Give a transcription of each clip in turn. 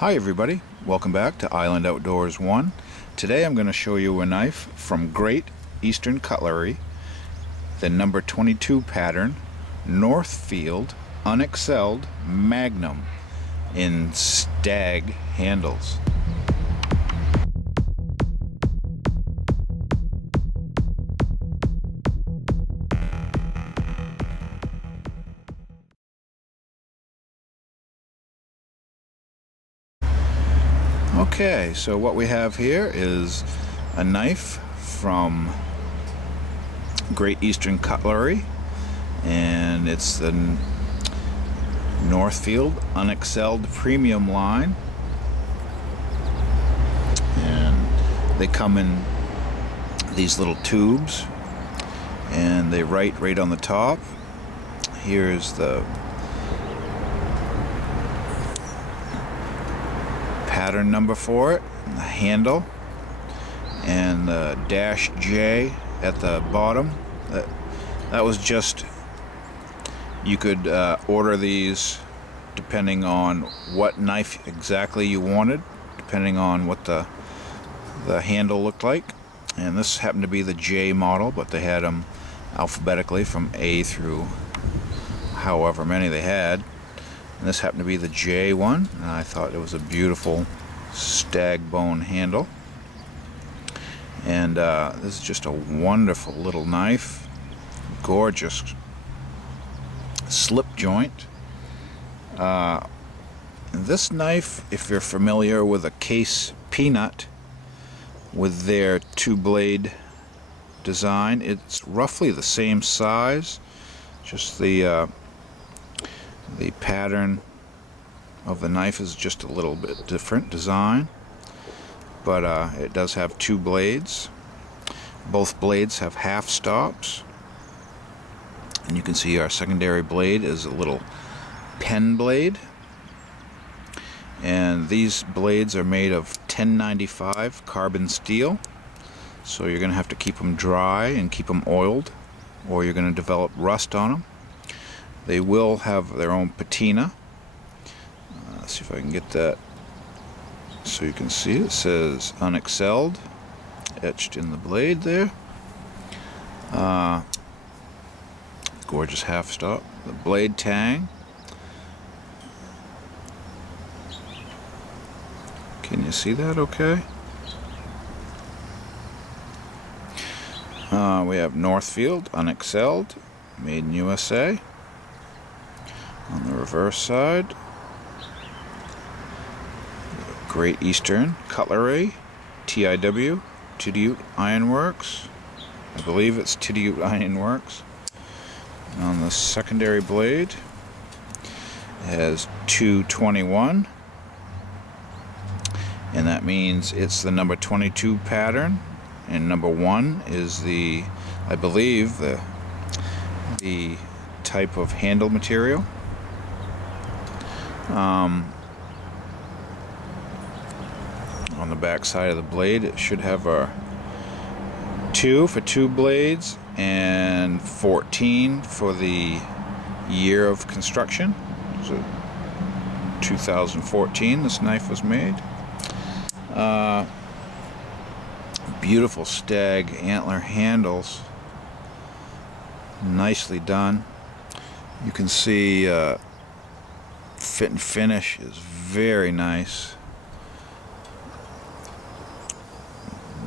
Hi everybody, welcome back to Island Outdoors 1. Today I'm going to show you a knife from Great Eastern Cutlery, the number 22 pattern, Northfield Un-XL'd Magnum in Stag handles. Okay, so what we have here is a knife from Great Eastern Cutlery, and it's the Northfield Un-XL'd premium line, and they come in these little tubes, and they write right on the top. Here's the pattern number for it, the handle, and the -J at the bottom. That was just, you could order these depending on what knife exactly you wanted, depending on what the handle looked like. And this happened to be the J model, but they had them alphabetically from A through however many they had. And this happened to be the J one, and I thought it was a beautiful stag bone handle. And this is just a wonderful little knife, gorgeous slip joint. This knife, if you're familiar with a Case Peanut with their two-blade design, it's roughly the same size, just the pattern of the knife is just a little bit different design, but it does have two blades. Both blades have half stops, and you can see our secondary blade is a little pen blade, and these blades are made of 1095 carbon steel, so you're going to have to keep them dry and keep them oiled, or you're going to develop rust on them. They will have their own patina. Let's see if I can get that so you can see. It says Un-XL'd etched in the blade there. Gorgeous half stop. The blade tang. Can you see that okay? We have Northfield Un-XL'd, made in U.S.A. On the reverse side, Great Eastern Cutlery, TIW, Titusville Ironworks. I believe it's Titusville Ironworks. On the secondary blade, it has 221, and that means it's the number 22 pattern, and number 1 is the, I believe, the type of handle material. On the back side of the blade, it should have a 2 for 2 blades and 14 for the year of construction. So 2014 this knife was made. Beautiful stag antler handles, nicely done. You can see fit and finish is very nice.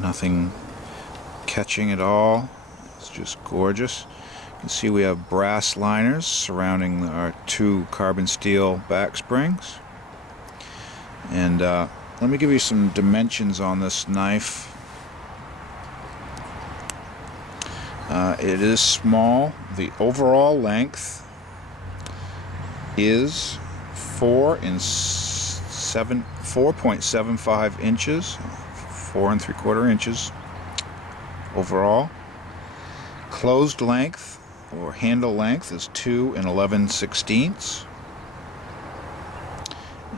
Nothing catching at all. It's just gorgeous. You can see we have brass liners surrounding our 2 carbon steel back springs. And let me give you some dimensions on this knife. It is small. The overall length is 4.75 inches, 4 3/4 inches overall. Closed length or handle length is 2 11/16,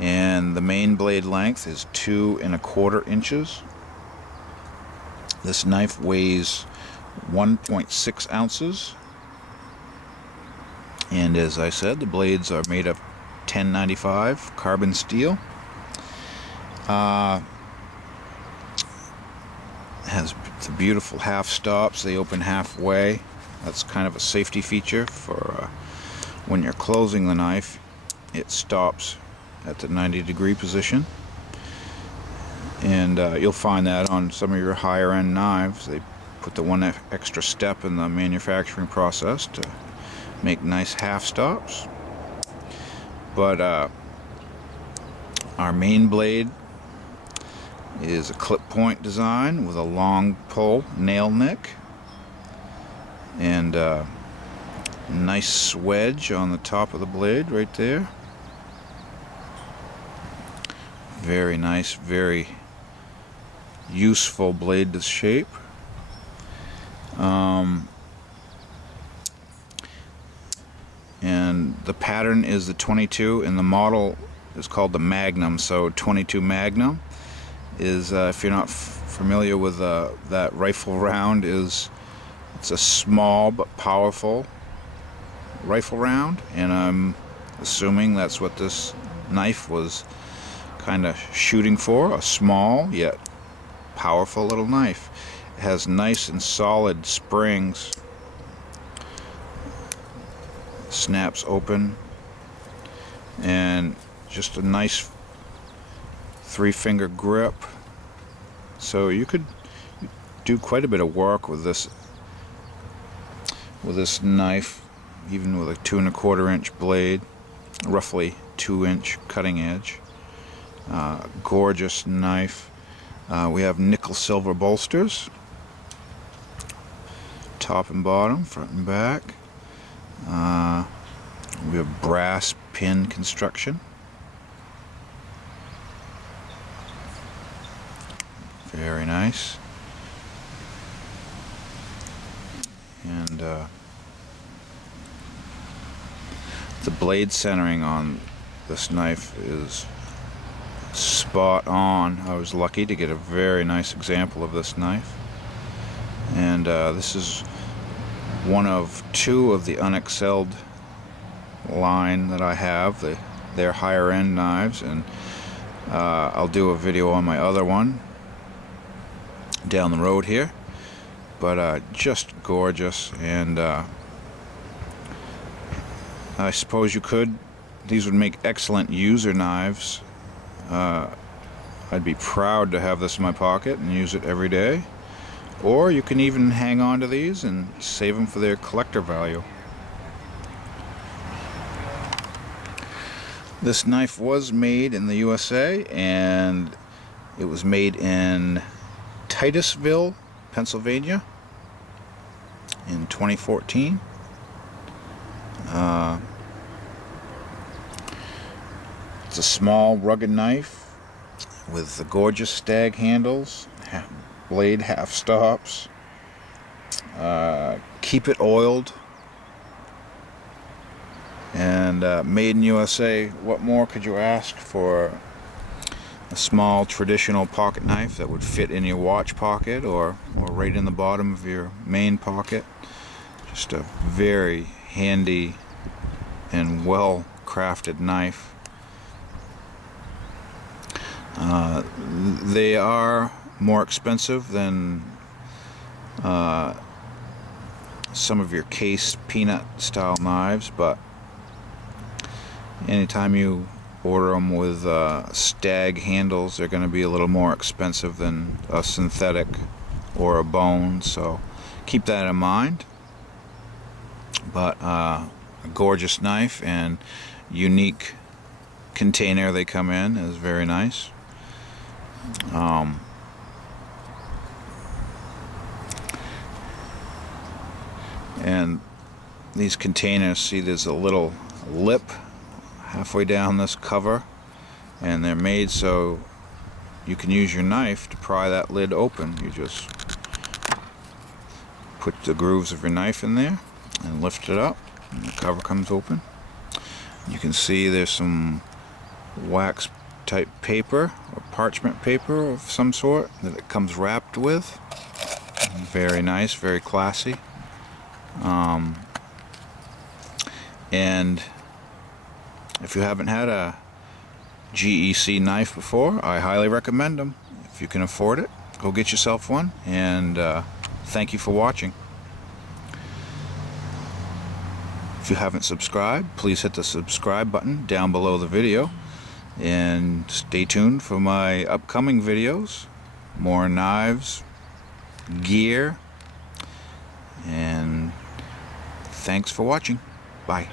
and the main blade length is 2 1/4 inches. This knife weighs 1.6 ounces, and as I said, the blades are made of 1095 carbon steel. Has the beautiful half stops. They open halfway. That's kind of a safety feature for when you're closing the knife. It stops at the 90-degree position, and you'll find that on some of your higher end knives. They put the one extra step in the manufacturing process to make nice half stops. But our main blade is a clip point design with a long pull nail nick and a nice wedge on the top of the blade right there. Very nice, very useful blade to shape. And the pattern is the 22, and the model is called the Magnum. So 22 Magnum is, if you're not familiar with that rifle round, it's a small but powerful rifle round, and I'm assuming that's what this knife was kind of shooting for, a small yet powerful little knife. It has nice and solid springs, snaps open, and just a nice 3-finger grip. So you could do quite a bit of work with this knife, even with a 2 1/4 inch blade, roughly 2-inch cutting edge. Gorgeous knife. We have nickel silver bolsters, top and bottom, front and back. We have brass pin construction. Very nice. And the blade centering on this knife is spot on. I was lucky to get a very nice example of this knife, and this is one of 2 of the unexcelled line that I have. They're higher end knives, and I'll do a video on my other one down the road here. But just gorgeous, and I suppose these would make excellent user knives. I'd be proud to have this in my pocket and use it every day. Or you can even hang on to these and save them for their collector value. This knife was made in the USA, and it was made in Titusville, Pennsylvania in 2014. It's a small, rugged knife with the gorgeous stag handles, blade half stops. Keep it oiled, and made in USA. What more could you ask for a small traditional pocket knife that would fit in your watch pocket or right in the bottom of your main pocket? Just a very handy and well crafted knife. They are more expensive than some of your case peanut style knives, but anytime you order them with stag handles, they're going to be a little more expensive than a synthetic or a bone, so keep that in mind. But a gorgeous knife, and unique container they come in is very nice. And these containers, see there's a little lip halfway down this cover, and they're made so you can use your knife to pry that lid open. You just put the grooves of your knife in there and lift it up, and the cover comes open. You can see there's some wax type paper or parchment paper of some sort that it comes wrapped with. Very nice, very classy. And if you haven't had a GEC knife before. I highly recommend them. If you can afford it, go get yourself one, and thank you for watching. If you haven't subscribed, please hit the subscribe button down below the video, and stay tuned for my upcoming videos. More knives, gear, and thanks for watching. Bye.